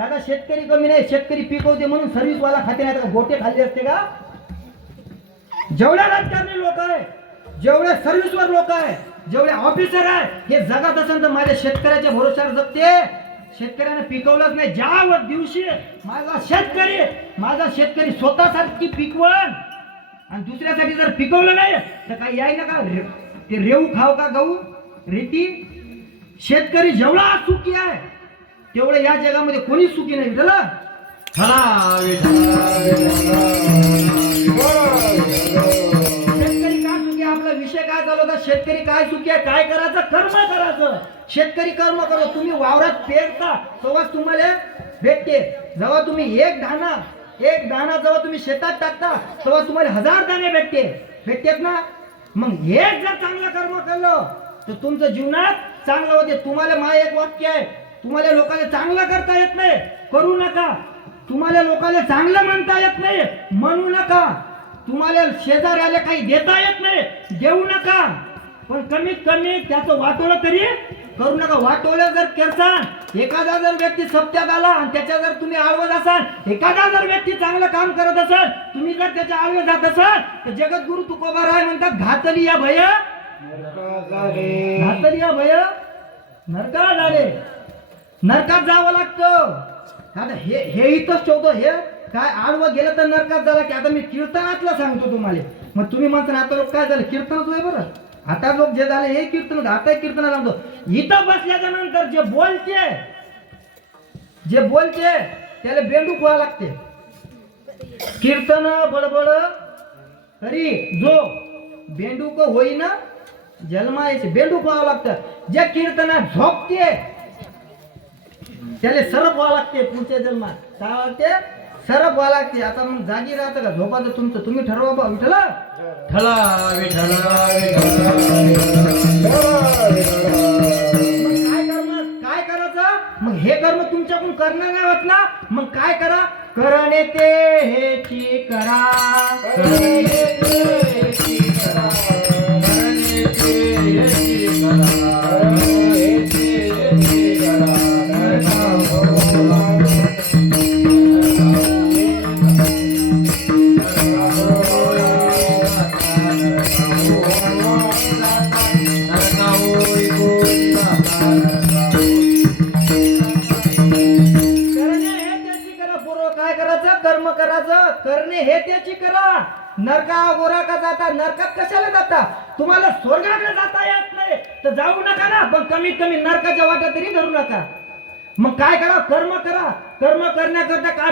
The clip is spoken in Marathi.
दादा शेतकरी कमी नाही शेतकरी पिकवते म्हणून सर्व्हिसवाला खाते नाही गोटे खाल्ले असते का? जेवढ्या राजकारणी लोक आहे जेवढ्या सर्व्हिसवर लोक आहे जेवढे ऑफिसर आहे हे जगत असेल तर माझ्या शेतकऱ्याच्या भरोश्यावर जगते. शेतकऱ्याने पिकवलंच नाही ज्या दिवशी माझा शेतकरी माझा शेतकरी स्वतःसाठी पिकवण आणि दुसऱ्यासाठी जर पिकवलं नाही तर काही याय ना का रे- ते रेऊ खाव का गहू? रेती? शेतकरी जेवढा सुखी आहे तेवढं या जगामध्ये कोणीच सुखी नाही विठला शेतकरी काय सुखी? आपला विषय काय चालू होता? शेतकरी काय सुखी आहे? काय करायचं? कर्म करायचं. शेतकरी कर्म करा. तुम्ही वावरात पेरता तेव्हा तुम्हाला भेटते. जेव्हा तुम्ही एक दाना एक दाना जेव्हा तुम्ही शेतात टाकता तेव्हा तुम्हाला हजार दाणे भेटते. भेटतेत ना? मग हे जर चांगलं कर्म केलं तर तुमचं जीवनात चांगलं होते. तुम्हाला मा एक वाक्य आहे. तुम्हाला लोकांना चांगलं करता येत नाही. करू नका. तुम्हाला लोकांना चांगलं म्हणता येत नाही. म्हणू नका. तुम्हाला शेजाऱ्याला काही देता येत नाही. देऊ नका. पण कमीत कमी त्याचं वाटोळं तरी करू नका. वाटोळं जर करसान एखादा जर व्यक्ती सप्त्यात आला आणि त्याच्या जर तुम्ही आळवत असाल एखादा जर व्यक्ती चांगलं काम करत असाल तुम्ही जर त्याच्या आळवे जात असाल तर जगद्गुरु तुकोबाराय म्हणतात घातली या भय. घातली या भय. नरकाला झाले नरकात जावं लागतं. आता हे हे इथंच ठेवतो. हे काय आडवं गेलं तर नरकात झाला की आता मी कीर्तनातलं सांगतो तुम्हाला. मग तुम्ही म्हणता आता लोक काय झालं? कीर्तनच आहे बरं. आता लोक जे झाले हे कीर्तन आता कीर्तन सांगतो. इथं बसल्याच्या नंतर जे बोलते जे बोलते त्याला बेंडू व्हावं लागते. कीर्तन बडबड तरी जो बेंडूक होईना जन्मायचे. बेंडूक व्हावं लागतं. जे कीर्तनात झोपते त्याला सरप व्हावं लागते पुढच्या जन्मात. काय वाटते? सरप व्हावं लागते. आता मग जागी राहतं का? झोपाचं तुमचं. तुम्ही ठरवा बा विठल ठला मग काय कर्म काय करायचं? मग हे कर्म तुमच्याकडून करणार नाही होत ना? मग काय करा? करणे ते हेची करा. करणे ते हेची करा. कर्म करायचं करणे हे त्याची करा. नरका गोरा का जाता नरकात कशाला जाता? तुम्हाला स्वर्गाकडे जाता येत नाही. तर जाऊ नका ना पण कमीत कमी नरकाच्या वाट्या तरी धरू नका. मग काय करा? कर्म करा. कर्म करण्याकरता काय